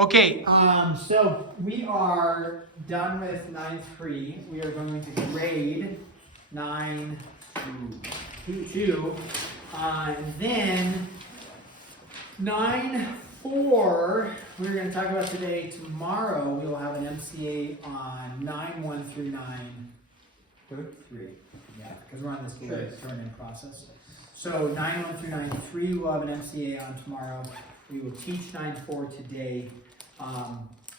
Okay, so we are done with 9.3. We are going to grade 9.2. And then 9.4, we're going to talk about today. Tomorrow we will have an MCA on 9.1 through 9.3. Yeah, because we're on this learning process. So 9.1 through 9.3 we'll have an MCA on tomorrow. We will teach 9.4 today.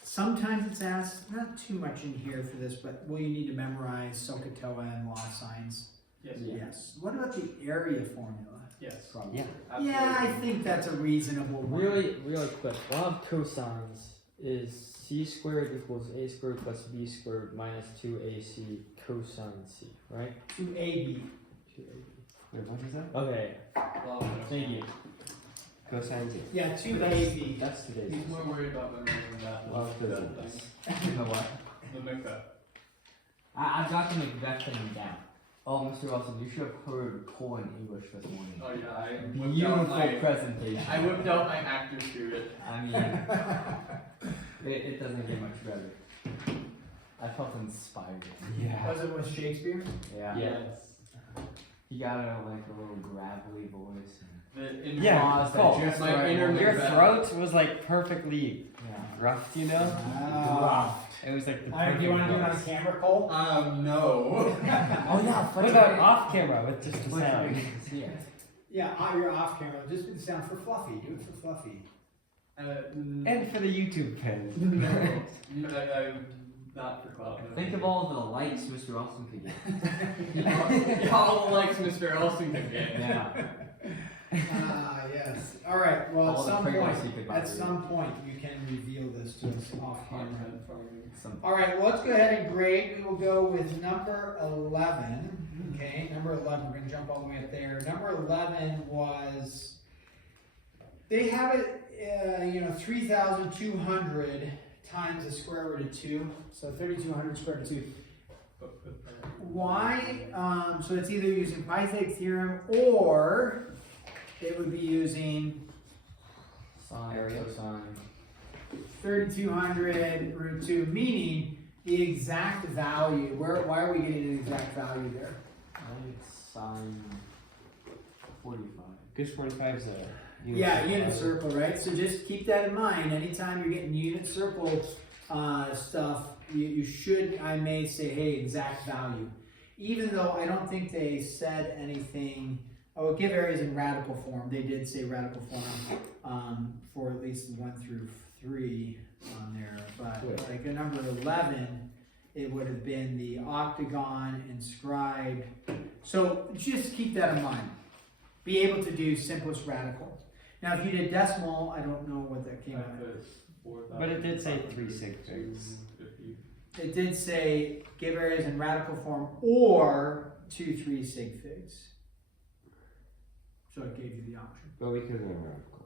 Sometimes it's asked, not too much in here for this, but will you need to memorize SOHCAHTOA and law of sines? Yes. Yes. What about the area formula? Yes. Probably. Yeah. Absolutely. Yeah, I think that's a reasonable one. Really quick. Law of cosines is c squared equals a squared plus b squared minus 2ac cosine c, right? 2AB. 2ab. Wait, what is that? Okay, thank you. Cosines. Yeah, 2AB. That's today's. He's more worried about memorizing that than Love the physics. thing. The what? The Macbeth. I've got the Macbeth thing down. Oh, Mr. Wilson, you should have heard Cole in English this morning. Oh yeah, I whipped out Beautiful my presentation. I whipped out my actor spirit. I mean, it doesn't get much better. I felt inspired. Was it with Shakespeare? Yeah. Yes. He got a like a little gravelly voice. The Yeah, pause Cole, that just my right inner moment. Your Macbeth. throat was like perfectly rough, you know? Wow. It was like the Do perfect you want to do it on voice. camera, Cole? No. Oh yeah, what about off camera with just the sound? Yeah, you're off camera. Just do the sound for Fluffy. Do it for Fluffy. And for the YouTube fans. No, I'm not for cloud. No. Think of all the likes Mr. Wilson could get. All the likes Mr. Elson can get. Yeah. Yes. All right. Well, All the pregnancy could buy at you. some point, you can reveal this to us off camera. Content farming. All right. Well, let's go ahead and grade. We will go with number 11. Okay. Number 11. We're gonna jump all the way up there. Number 11 was. They have it. 3,200 times the square root of 2. So 3,200 square root of 2. Why? So it's either using Pythagorean theorem or it would be using Sine, cosine. 3,200 root 2, meaning the exact value. Why are we getting an exact value there? I think it's sine 45. Because 45 is a Unit circle, right? So just keep that in mind. Anytime you're getting unit circle stuff, you should, I may say, hey, exact value. Even though I don't think they said anything, give areas in radical form. They did say radical form for at least 1 through 3 on there. But like a number 11, it would have been the octagon inscribed. So just keep that in mind. Be able to do simplest radical. Now, if you did decimal, I don't know what that came out. But it did say 3 sig figs. It did say give areas in radical form or 2, 3 sig figs. So it gave you the option. But we could have radical.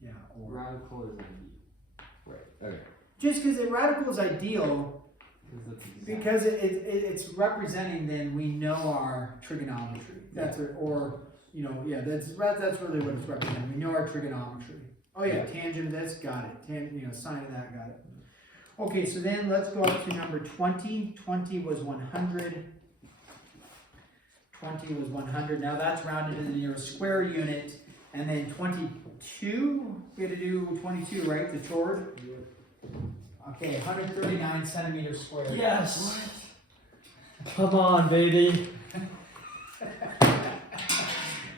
Yeah, or. Radical is a Right. Okay. Just because radical is ideal, that's exact. because it's representing, then we know our trigonometry. That's that's really what it's representing. We know our trigonometry. Oh yeah, tangent of this, got it. Sine of that, got it. Okay, so then let's go up to number 20. 20 was 100. 20 was 100. Now that's rounded to the nearest square unit. And then 22, we had to do 22, right? The chord? Okay, 139 centimeters squared. Yes! Come on, baby!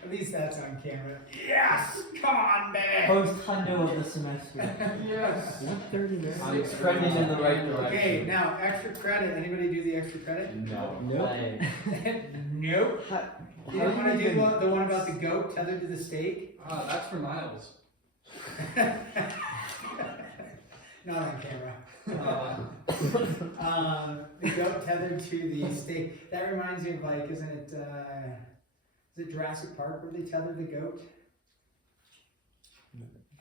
At least that's on camera. Yes! Come on, baby! Post hundo of the semester. Yes! 130 minutes. I'm trending in the right direction. Okay, now extra credit. Anybody do the extra credit? No. Nope. Nope. You don't want to do the one about the goat tethered to the stake? That's for Miles. Not on camera. The goat tethered to the stake. That reminds me of isn't it? Is it Jurassic Park where they tether the goat?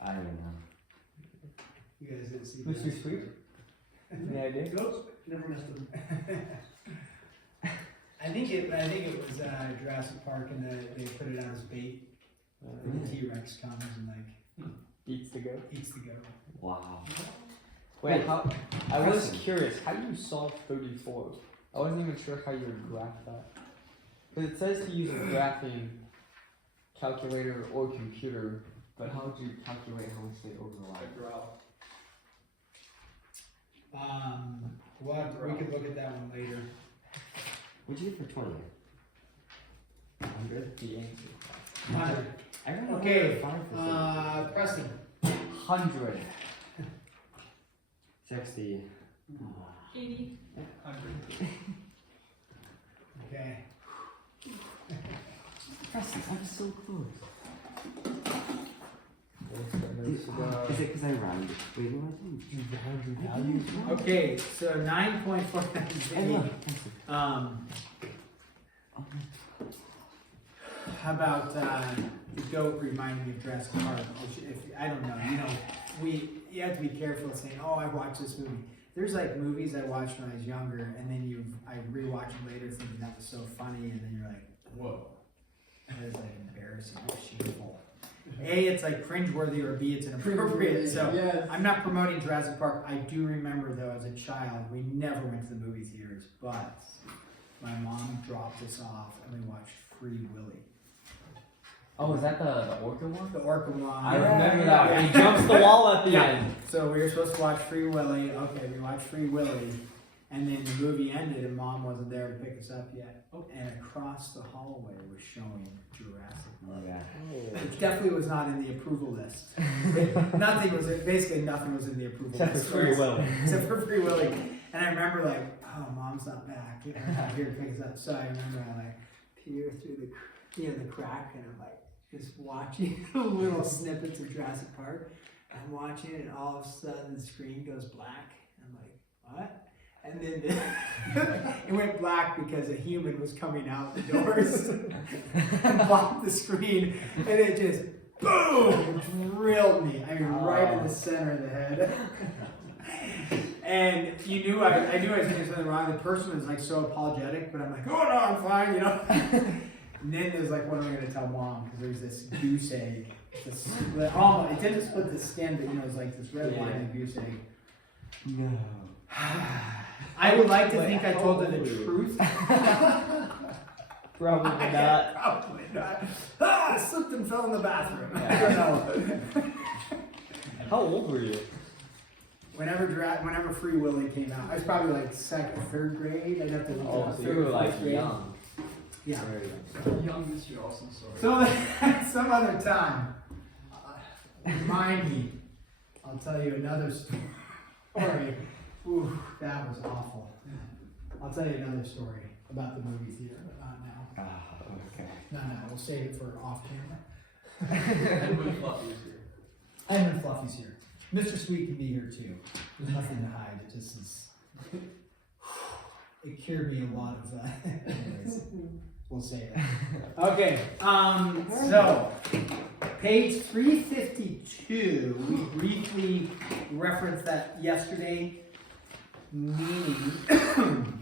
I don't know. You guys didn't see Mr. that? Sweet? Any idea? Goats never missed them. I think it was Jurassic Park, and they put it out as bait. And the T-Rex comes and Eats the goat. eats the goat. Wow. Wait, how? I was Preston. curious. How do you solve 34? I wasn't even sure how you would graph that. Because it says to use a graphing calculator or computer, but how would you calculate how much they overlap? We could look at that one later. What'd you get for 20? 100? The answer. 100. I got Okay, 5%. Preston. 100. 60. 80. 100. Okay. Preston, I'm so close. What's that notice about? Is it because I rounded? Wait, what did I do? Okay, so 9.4. Hey, look, Preston. How about the goat reminding me of Jurassic Park? Which, if I don't know, you have to be careful saying, "Oh, I watched this movie." There's like movies I watched when I was younger, and then I rewatch them later, thinking that was so funny, and then you're like, "Whoa, that is like embarrassing, or shameful." A, it's like cringeworthy, or B, it's inappropriate. So Yes. I'm not promoting Jurassic Park. I do remember though, as a child, we never went to the movie theaters, but my mom dropped us off, and we watched Free Willy. Oh, is that the orca one? The orca one. I remember that. Yeah. He jumps the wall at the Yeah. end. So we were supposed to watch Free Willy. Okay, we watched Free Willy, and then the movie ended, and Mom wasn't there to pick us up yet. And across the hallway was showing Jurassic Park. Yeah. It definitely was not in the approval list. Basically nothing was in the approval Except list. for Free Willy. Except for Free Willy. And I remember like, oh, Mom's not back. Her not here to pick us up. So I remember I like peer through the crack, and I'm like just watching little snippets of Jurassic Park. I'm watching it, and all of a sudden the screen goes black. I'm like, what? And then it went black because a human was coming out the doors and blocked the screen, and it just boom drilled me. I mean, right in the center of the head. And you knew I knew I was doing something wrong. The person was like so apologetic, but I'm like, oh no, I'm fine, you know. And then there's like, what am I gonna tell Mom? Because there's this goose egg. It didn't split the skin, but you know, it's like this red wine and goose egg. No. I would like to think I told her the truth. Probably not. Probably not. I slipped and fell in the bathroom. I Yeah. don't know. How old were you? Whenever Free Willy came out, I was probably like second, third grade. I'd have to look Oh, up. so Third you were or like fourth grade. young. Yeah. Very young. Youngest, you're awesome, sorry. So some other time, remind me. I'll tell you another story. Ooh, that was awful. I'll tell you another story about the movie theater, but not now. Ah, okay. Not now. We'll save it for off camera. And when Fluffy's here. And when Fluffy's here. Mr. Sweet can be here too. There's nothing to hide. It just is. It cured me a lot of. Anyways, we'll say that. Okay. So page 352. We briefly referenced that yesterday. Meaning,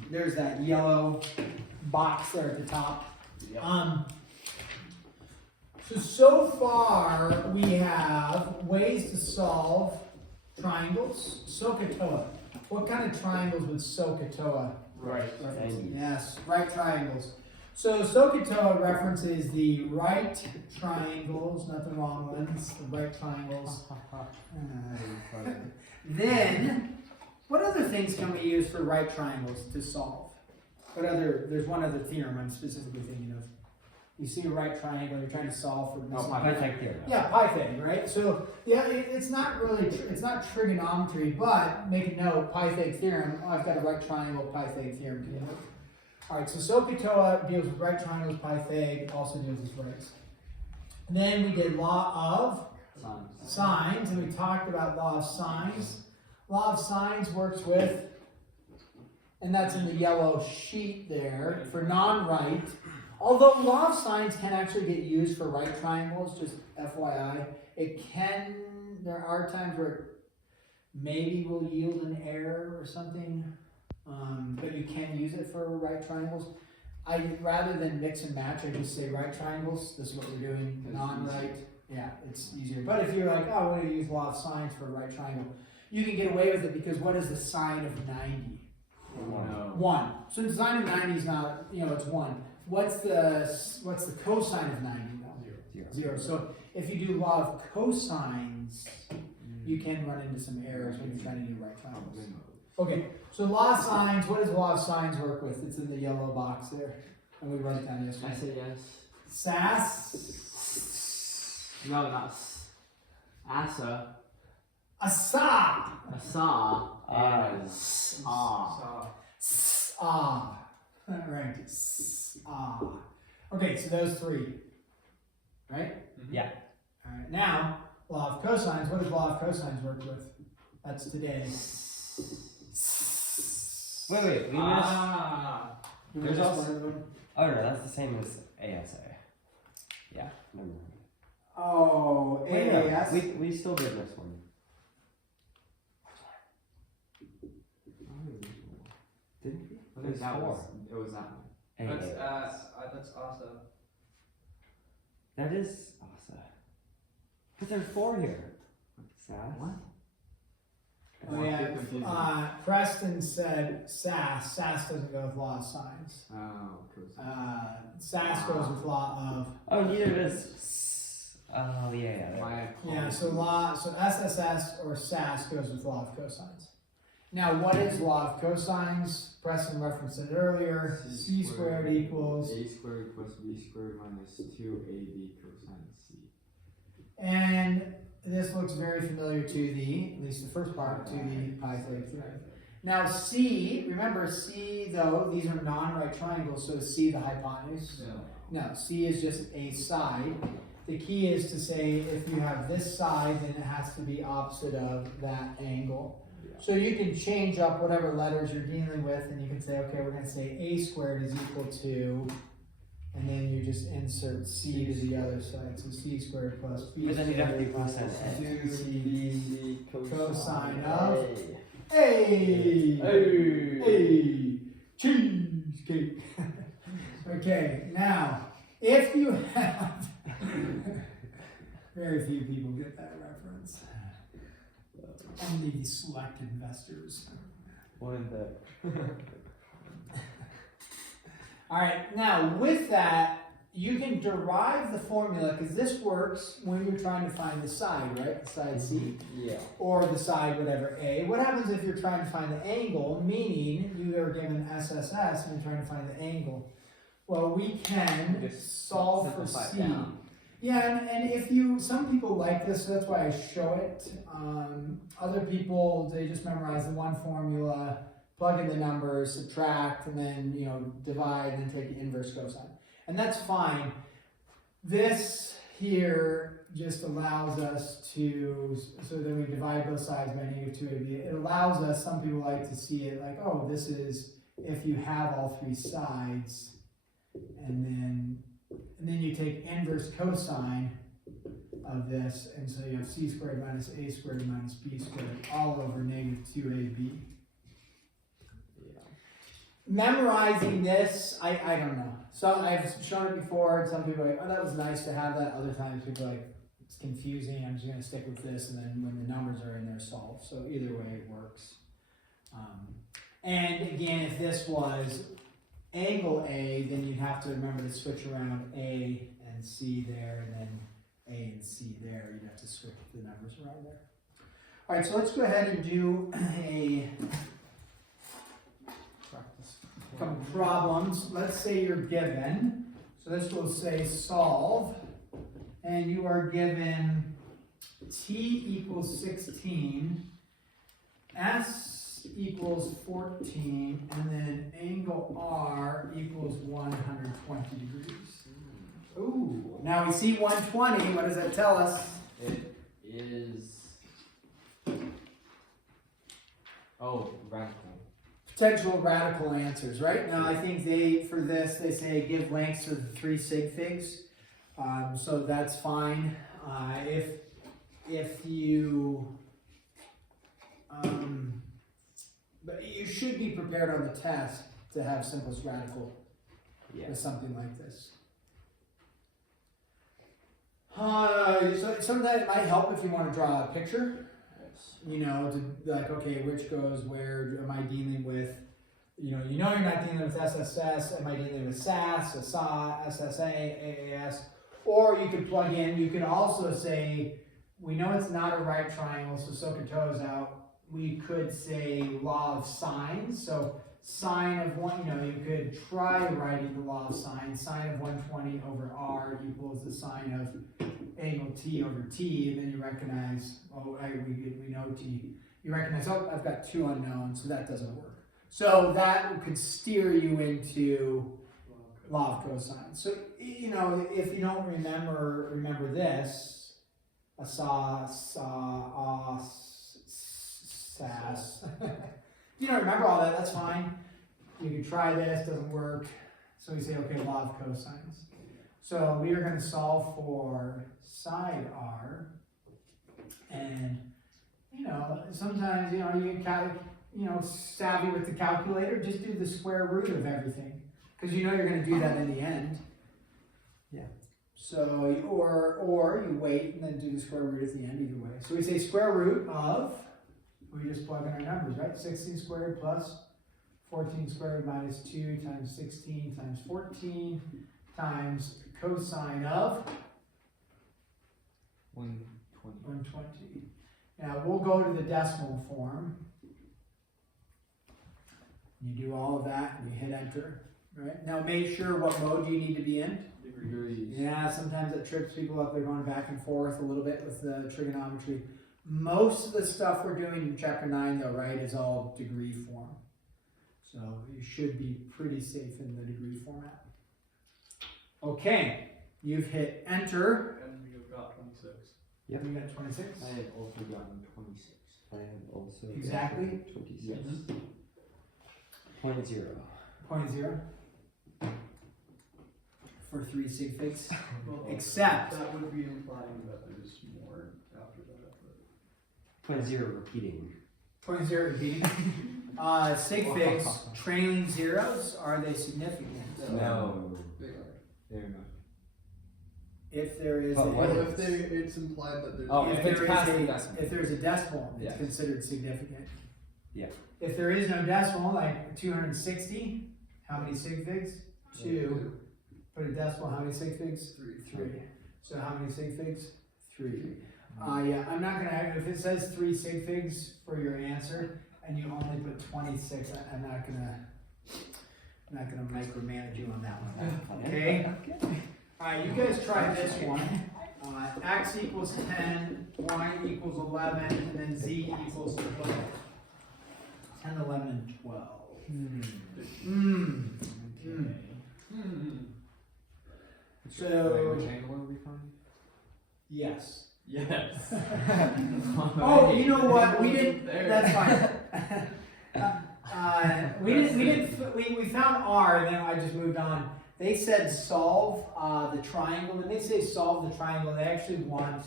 there's that yellow box there at the top. So far we have ways to solve triangles. SOHCAHTOA. What kind of triangles would SOHCAHTOA? Right. Yes, right triangles. So SOHCAHTOA references the right triangles, not the wrong ones, the right triangles. Then, what other things can we use for right triangles to solve? There's one other theorem I'm specifically thinking of. You see a right triangle, you're trying to solve for this. Pythagorean. Yeah, Pythag, right? So, yeah, it's not really, it's not trigonometry, but make a note, Pythag theorem, oh, I've got a right triangle, Pythag theorem can work. Alright, so SOHCAHTOA deals with right triangles, Pythag also deals with rights. And then we did law of sines, and we talked about law of sines. Law of sines works with, and that's in the yellow sheet there, for non-right. Although law of sines can actually get used for right triangles, just FYI, there are times where it maybe will yield an error or something, but you can use it for right triangles. Rather than mix and match, I just say right triangles, this is what we're doing, non-right, Yeah, it's easier. But if you're like, oh, we're going to use law of sines for a right triangle, you can get away with it because what is the sine of 90? No. 1. So the sine of 90 is not, it's 1. What's the cosine of 90 though? 0. So if you do law of cosines, you can run into some errors when you're trying to do right triangles. Okay, so law of sines, what does law of sines work with? It's in the yellow box there. And we wrote it down I yesterday. say yes. Sass. No, not Asa. Asa. Asa. Ah. Ah. Right. Ah. Okay, so those 3. Right? Yeah. Alright, now, law of cosines. What does law of cosines work with? That's today. Wait, we missed. Ah. There's also. Oh no, that's the same as ASA. Yeah, never mind. Oh, Wait, no, AAS. we still did this one. Didn't we? I think that 4. was, it was that one. That's AAS. that's Asa. That is ASA. But there's 4 here. SAS? What? Oh yeah, Preston said SAS. SAS doesn't go with law of sines. Oh, cool. SAS goes with law of. Oh, neither does. Oh yeah. My Yeah, so SSS or SAS goes with law of cosines. Now, what is law of cosines? Preston referenced it earlier. C squared equals. A squared plus B squared minus 2AB cosine C. And this looks very familiar to the, at least the first part, to the Pythagorean theorem. Now C, remember C though, these are non-right triangles, so is C the hypotenuse? No, C is just a side. The key is to say if you have this side, then it has to be opposite of that angle. So you can change up whatever letters you're dealing with, and you can say, okay, we're going to say A squared is equal to, and then you just insert C to the other side. So C squared plus B But then you'd have to do squared cosine minus A. 2C cosine of A. Hey! Hey! Hey! Cheesecake! Okay, now, if you have... Very few people get that reference. Only the select investors. One in the. Alright, now with that, you can derive the formula, because this works when you're trying to find the side, right? The side C. Yeah. Or the side whatever A. What happens if you're trying to find the angle, meaning you are given SSS and you're trying to find the angle? Well, we can Just solve for simplify it C. down. Yeah, and if you, some people like this, so that's why I show it. Other people, they just memorize the one formula, plug in the numbers, subtract, and then, divide, and then take the inverse cosine. And that's fine. This here just allows us to, so then we divide both sides by -2ab. It allows us, some people like to see it like, oh, this is if you have all 3 sides, and then you take inverse cosine of this, and so you have c squared minus a squared minus b squared all over -2ab. Memorizing this, I don't know. So I've shown it before, and some people are like, oh, that was nice to have that. Other times people are like, it's confusing, I'm just going to stick with this, and then when the numbers are in there, solve. So either way, it works. And again, if this was angle A, then you'd have to remember to switch around A and C there, and then A and C there. You'd have to switch the numbers around there. All right, so let's go ahead and do a couple problems. Let's say you're given, so this will say solve, and you are given t equals 16, s equals 14, and then angle r equals 120 degrees. Ooh, now we see 120, what does that tell us? It is. Oh, radical. Potential radical answers, right? Now I think for this, they say give lengths to the 3 sig figs. So that's fine. If you, but you should be prepared on the test to have simplest radical with something like this. So sometimes it might help if you want to draw a picture. You know, to like, okay, which goes where? Am I dealing with? You know, you're not dealing with SSS. Am I dealing with SAS, SA, SSA, AAS? Or you could plug in. You could also say, we know it's not a right triangle, so SOHCAHTOA is out. We could say law of sines. So sine of one, you know, you could try writing the law of sine. Sine of 120 over r equals the sine of angle t over t, and then you recognize, oh, we know t. You recognize, oh, I've got two unknowns, so that doesn't work. So that could steer you into law of cosine. So, you know, if you don't remember this, a sas. If you don't remember all that, that's fine. You can try this, doesn't work. So we say, okay, law of cosines. So we are going to solve for side r, and you know, sometimes you know savvy with the calculator, just do the square root of everything, because you know you're going to do that in the end. Yeah. So or you wait and then do the square root at the end. Either way. So we say square root of. We just plug in our numbers, right? 16 squared plus 14 squared minus 2 times 16 times 14 times cosine of 120. 120. Now we'll go to the decimal form. You do all of that and you hit enter, right? Now make sure what mode you need to be in. Degrees. Yeah, sometimes it trips people up. They're going back and forth a little bit with the trigonometry. Most of the stuff we're doing in chapter 9 though, right, is all degree form. So you should be pretty safe in the degree format. Okay, you've hit enter. And you've got 26. You got 26? I have also gotten 26. I have also Exactly? 26. Yes. Point zero. 0.0 for 3 sig figs. Well, Except, that would be implying that there's more after that. Point zero repeating. 0.0 repeating. Sig figs, trailing zeros, are they significant? No. They are. They're not. If there is But what Well, a, if it's implied that there's Oh, if if it's there past is the a, decimal. if there's a decimal, it's Yes. considered significant. Yeah. If there is no decimal, like 260, how many sig figs? 2. Put a decimal, how many sig figs? 3. So how many sig figs? 3. Yeah, I'm not gonna, if it says 3 sig figs for your answer, and you only put 26, I'm not gonna micromanage you on that one, okay? Alright, you guys try this one. X equals 10, Y equals 11, and then Z equals 12. 10, 11, and 12. Okay. So, Which angle are we finding? yes. Yes. Oh, you know what? We didn't. There. That's fine. We found R, and then I just moved on. They said solve the triangle, and they say solve the triangle. They actually want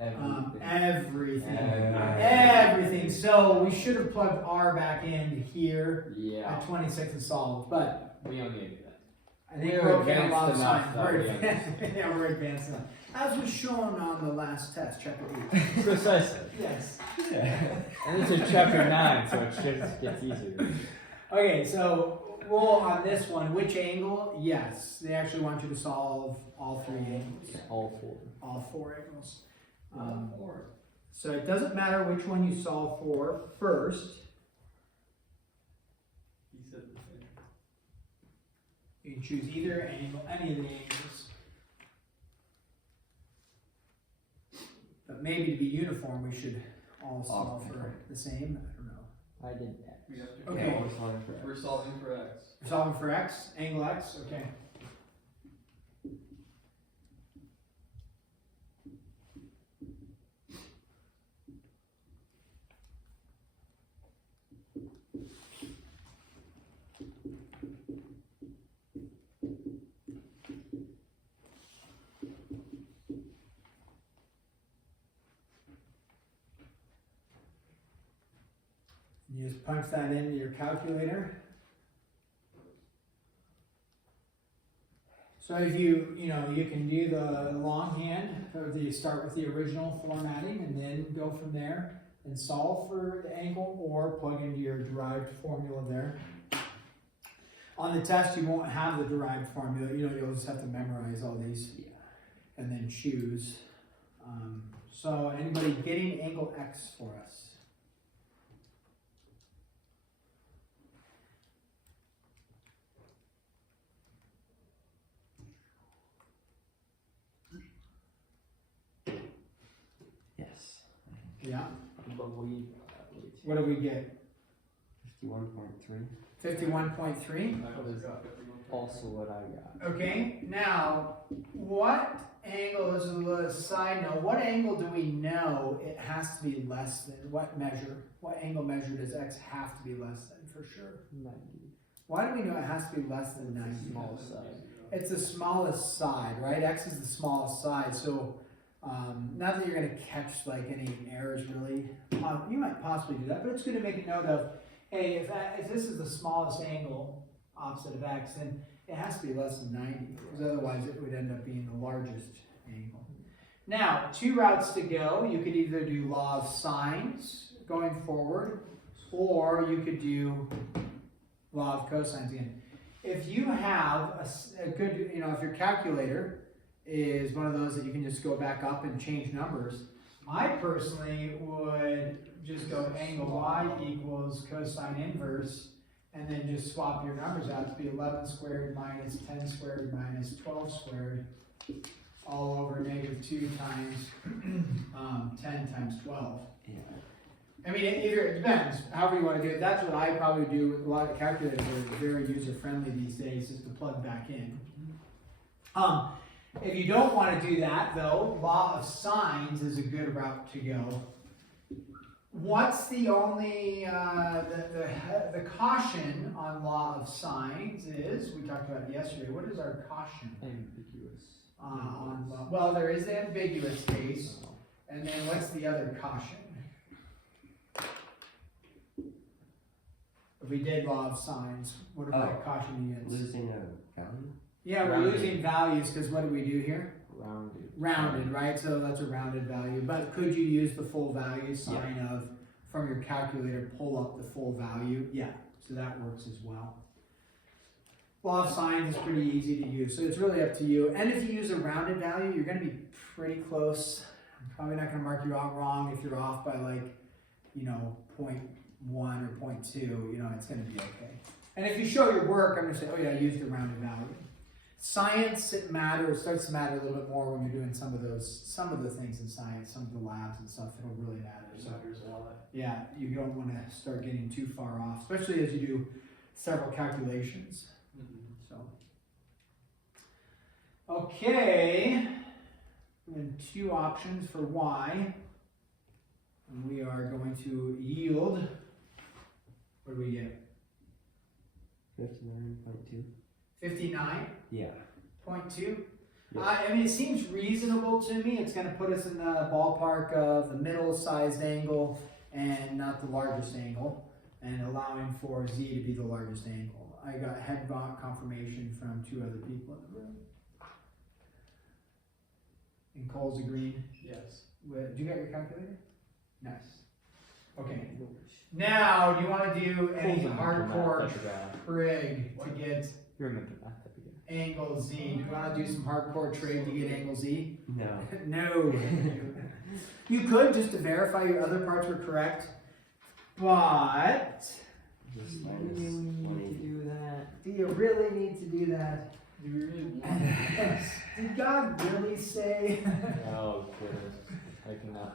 everything. Everything. So we should have plugged R back in here Yeah. at 26 and solved, but We don't need to do that. I think We're we're okay advanced a lot of enough time. that We're we advanced. Yeah, we're advanced enough. As was shown on the last test, chapter 8. Precisely. Yes. And this is chapter 9, so it just gets easier. Okay, so roll on this one. Which angle? Yes, they actually want you to solve all 3 angles. All 4. All 4 angles. Or So it doesn't matter which one you solve for first. he said the same. You can choose either angle, any of the angles. But maybe to be uniform, we should all solve for the same. I don't know. I did that. We have to. Okay. Yeah, we're solving for We're solving for X. We're solving for X, angle X, okay. You just punch that into your calculator. So if you can do the longhand, or you start with the original formatting and then go from there and solve for the angle, or plug into your derived formula there. On the test, you won't have the derived formula. You'll just have to memorize all these and then choose. So anybody getting angle X for us? Yes. Yeah. I believe What do we get? 51.3. 51.3. that was also what I got. Okay, now, what angle, this is a little side note, what angle do we know it has to be less than? What angle measure does X have to be less than for sure? 90. Why do we know it has to be less than 90? Small side. It's the smallest side, right? X is the smallest side, so not that you're going to catch like any errors really. You might possibly do that, but it's good to make a note of, hey, if this is the smallest angle opposite of X, then it has to be less than 90, because otherwise it would end up being the largest angle. Now, 2 routes to go. You could either do law of sines going forward, or you could do law of cosines again. If you have a good, if your calculator is one of those that you can just go back up and change numbers, I personally would just go angle y equals cosine inverse, and then just swap your numbers out to be 11 squared minus 10 squared minus 12 squared, all over -2 times 10 times 12. Yeah. I mean, it depends, however you want to do it. That's what I probably do with a lot of calculators that are very user-friendly these days, is to plug back in. If you don't want to do that, though, law of sines is a good route to go. What's the only, the caution on law of sines is, we talked about it yesterday, what is our caution? Ambiguous. Well, there is the ambiguous case, and then what's the other caution? If we did law of sines, what are we cautioning against? Losing a value? Yeah, we're Rounded. losing values, because what do we do here? Rounded. Rounded, right? So that's a rounded value. But could you use the full value sign of, from your calculator, pull up the full value? Yeah, so that works as well. Law of sines is pretty easy to use, so it's really up to you. And if you use a rounded value, you're going to be pretty close. I'm probably not going to mark you out wrong if you're off by like, 0.1 or 0.2, it's going to be okay. And if you show your work, I'm going to say, oh yeah, I used a rounded value. Science, it starts to matter a little bit more when you're doing some of the things in science, some of the labs and stuff, it'll really matter. So, yeah, you don't want to start getting too far off, especially as you do several calculations. So, okay, and 2 options for y, and we are going to yield, what do we get? 59.2. 59.2? Yeah. I mean, it seems reasonable to me. It's going to put us in the ballpark of the middle-sized angle and not the largest angle, and allowing for z to be the largest angle. I got head nod confirmation from 2 other people in the room. And Cole's agreeing? Yes. Do you got your calculator? Nice. Okay. Now, do you want to do any hardcore trig to get You remember that at the beginning. angle z? Do you want to do some hardcore trig to get angle z? No. No. You could, just to verify your other parts were correct, but Just Do minus you need 180. to do that? do you really need to do that? Do we really want Did God really say? Oh goodness. I cannot.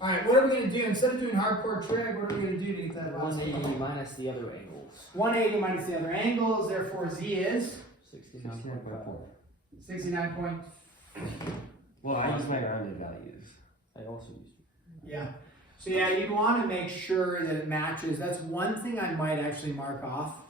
Alright, what are we going to do? Instead of doing hardcore trig, what are we going to do to get that last 180 one? minus the other angles. 180 minus the other angles, therefore z is 69.5. 69 point. Well, I use my rounded values. I also used. Yeah. So yeah, you'd want to make sure that it matches. That's one thing I might actually mark off.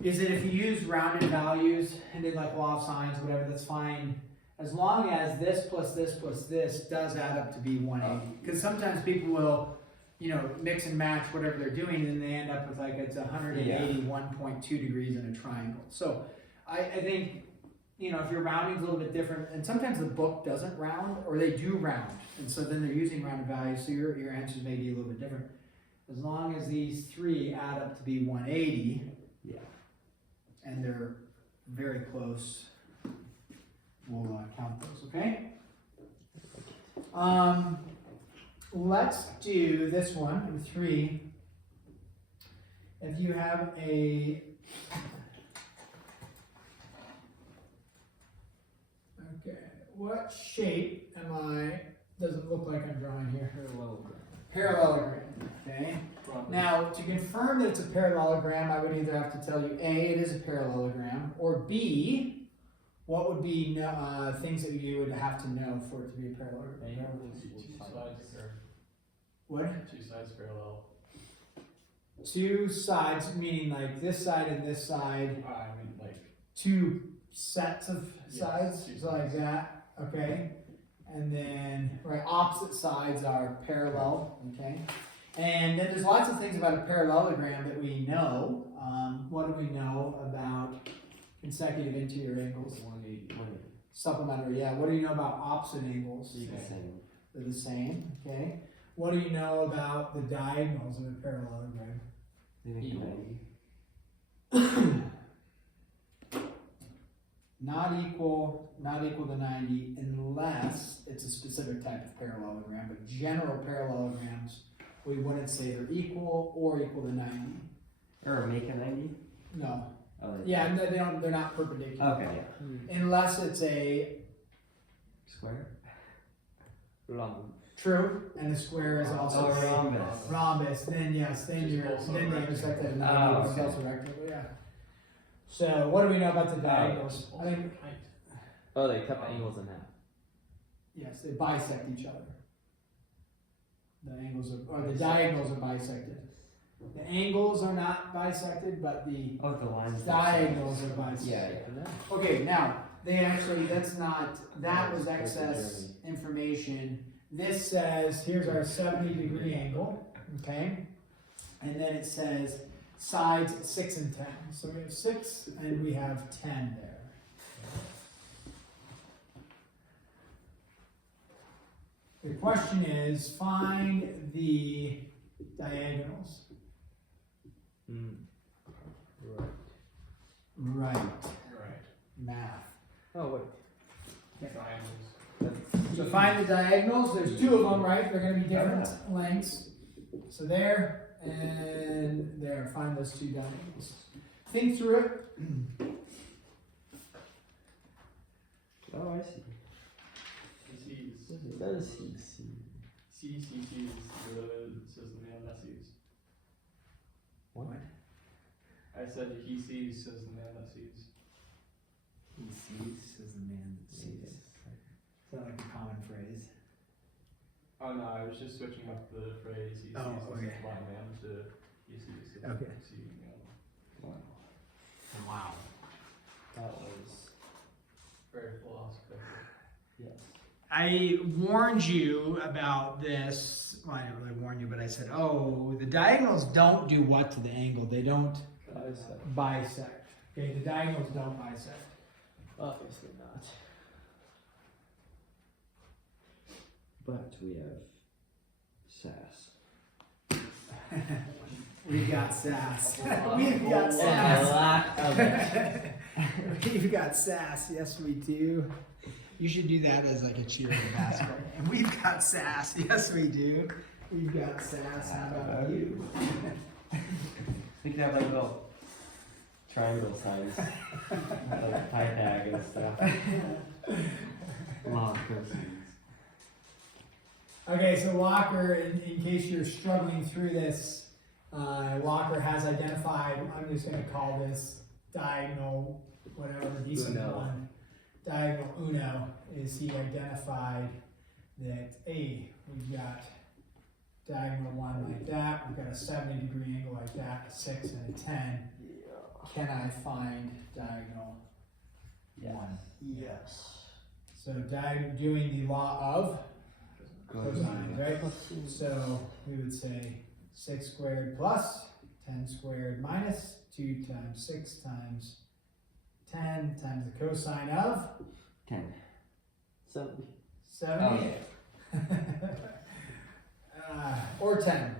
Is that if you use rounded values and did like law of sines, whatever, that's fine. As long as this plus this plus this does add up to be 180. Because sometimes people will, mix and match whatever they're doing, and they end up with like it's 181.2 degrees in a triangle. So I think, you know, if your rounding's a little bit different, and sometimes the book doesn't round, or they do round, and so then they're using rounded values, so your answers may be a little bit different. As long as these three add up to be 180, Yeah. and they're very close, we'll count those, okay? Let's do this one, number 3. If you have a, okay, what shape doesn't look like I'm drawing here. Parallelogram, okay? Now, to confirm that it's a parallelogram, I would either have to tell you A, it is a parallelogram, or B, what would be things that you would have to know for it to be a parallelogram? Two sides are What? 2 sides parallel. 2 sides, meaning like this side and this side, I mean, like 2 sets of Yes, sides, 2 so like sides. that, okay? And then, right, opposite sides are parallel, okay? And then there's lots of things about a parallelogram that we know. What do we know about consecutive interior angles? 180. Supplementary, yeah. What do you know about opposite angles? The same. They're the same, okay? What do you know about the diagonals of a parallelogram? Equal. Not equal to 90 unless it's a specific type of parallelogram, but general parallelograms, we wouldn't say they're equal or equal to 90. Or make a 90? No. Oh, Yeah, and they're not perpendicular. Okay, yeah. Unless it's a Square? true, and the square is also Oh, a rhombus. rhombus, then yes, then Just you're, also then they rectangle. intersect at 90, Oh, which is okay. also rectangle, yeah. So what do we know about the diagonals? I think, Oh, they cut the angles in half. yes, they bisect each other. The angles or the diagonals are bisected. The angles are not bisected, but the Oh, the lines. diagonals are bisected. Yeah, yeah. Okay, now, that was excess information. This says, here's our 70-degree angle, okay? And then it says sides 6 and 10. So we have 6 and we have 10 there. The question is, find the diagonals. Right, Right. math. Oh, wait. Triangles. So find the diagonals, there's 2 of them, right? They're gonna be different lengths. So there and there, find those 2 diagonals. Think through it. Oh, I see. That is C. C says the man that sees. What? I said he sees says the man that sees. He sees as the man that sees. Is that like a common phrase? Oh no, I was just switching up the phrase he sees Oh, as okay. a blind man to he sees as Okay. seeing man. Wow. That was. Very philosophical. Yes. I warned you about this. Well, I didn't really warn you, but I said, oh, the diagonals don't do what to the angle? They don't bisect. Okay, the diagonals don't bisect. Obviously not. But we have SAS. We've got sass. We've got sass. lack of it. We've got sass. Yes, we do. You should do that as like a cheerleading basketball game. We've got sass. Yes, we do. We've got sass. How about you? We could have like little triangle signs. Like pi tag and stuff. Long cosines. Okay, so Walker, in case you're struggling through this, Walker has identified, I'm just going to call this diagonal, whatever, decent Uno. one. Diagonal uno is he identified that, A, we've got diagonal 1 like that, we've got a 70-degree angle like that, a 6 and a 10. Can I find diagonal 1? Yes. So doing the law of cosines, right? So we would say 6 squared plus 10 squared minus 2 times 6 times 10 times the cosine of 10. 70. 70. Or 10.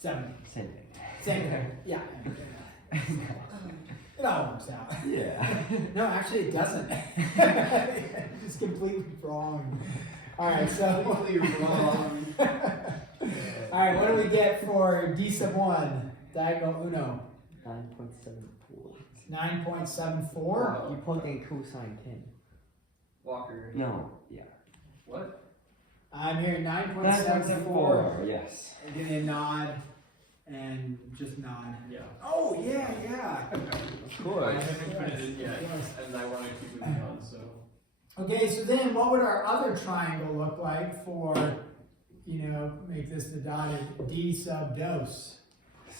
70. Same thing. Same thing. Yeah. It all works out. Yeah. No, actually it doesn't. It's just completely wrong. Alright, so. Completely wrong. Alright, what do we get for D sub 1? Diagonal uno. 9.74. 9.74. You plug in cosine 10. Walker. No. Yeah. What? I'm hearing 9.74. 9.74. Yes. Give me a nod and just nod. Yeah. Oh, yeah, yeah. Of I course. haven't put it in yet, Yes. and I want to keep moving on, so. Okay, so then what would our other triangle look like for, make this the dotted D sub dos?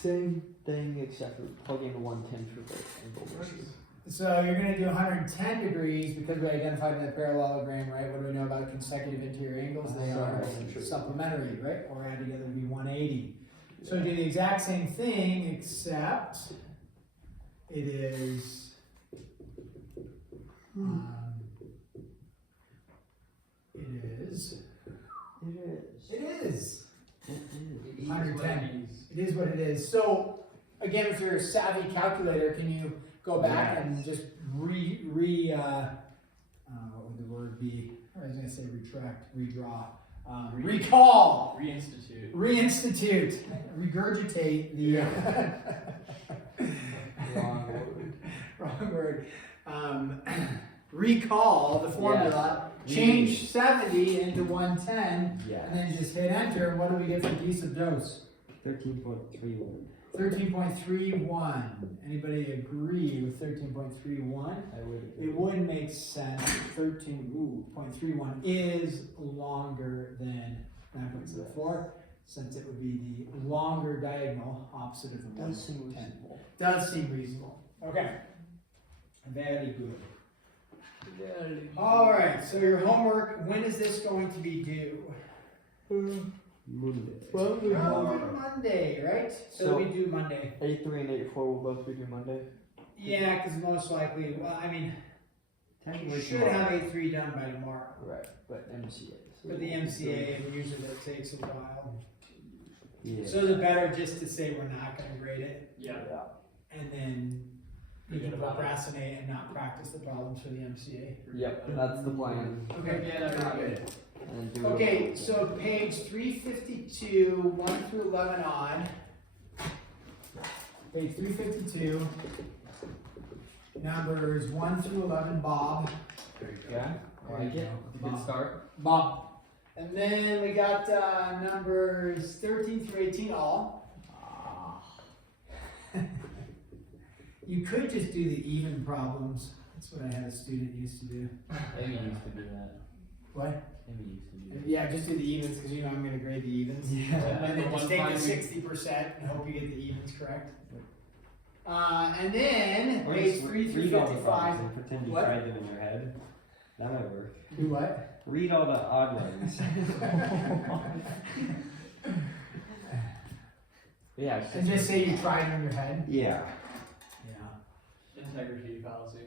Same thing except for plugging 110 for the angle versus. So you're going to do 110 degrees because we identified in the parallelogram, right? What do we know about consecutive interior angles? They are supplementary, right? Or add together to be 180. So do the exact same thing except it is it is It is 110. It is what it is. So again, if you're a savvy calculator, can you go back and just what would the word be? I was going to say redraw. Recall. Reinstitute. Regurgitate the Wrong word. wrong word. Recall the formula. Change 70 into 110, Yes. and then just hit enter. And what do we get for D sub dos? 13.31. 13.31. Anybody agree with 13.31? I would agree. It would make sense. 13.31 is longer than 9.74, since it would be the longer diagonal opposite of the Does seem 110. reasonable. Does seem reasonable. Okay. Very good. All right. So your homework. When is this going to be due? Monday. Probably Monday, right? So we do Monday. 8.3 and 8.4 will both be due Monday. Yeah, because most likely. Well, I mean, we should have A3 done by tomorrow. Right, but MCA. But the MCA, usually that takes a while. Yeah. So the better just to say we're not going to grade it, Yeah. and then you Forget can about it. procrastinate and not practice the problems for the MCA. Yep, that's the plan. Okay, Forget about it. And do Okay, it. so page 352, 1 through 11 on. Page 352, numbers 1 through 11, Bob. Yeah, I like it. Good start. Bob. And then we got numbers 13 through 18 all. You could just do the even problems. That's what I had a student used to do. Amy used to do that. What? Amy used to do that. Yeah, just do the evens because I'm going to grade the evens. Yeah. And then just take the One 60% and hope you get the evens correct. And then Or page just 3 through read all the 55. problems and pretend you What? tried them in your head. That might work. Do what? Read all the odd ones. Yeah, it's And just say you tried in your head. Yeah. Yeah. Integrity fallacy.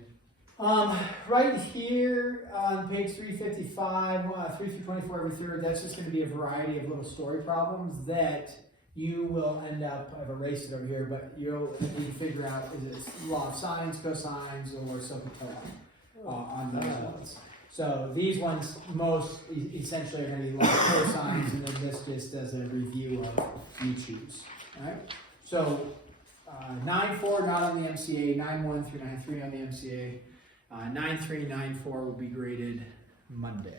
Right here on page 355, 3 through 24 every third, that's just going to be a variety of little story problems that you will end up, I've erased it over here, but you'll need to figure out is it law of sines, cosines, or subtotal on those ones. So these ones most essentially are going to be law of cosines, and then this just does a review of you choose. Alright? So 9-4 not on the MCA, 9-1 through 9-3 on the MCA. 9-3, 9-4 will be graded Monday.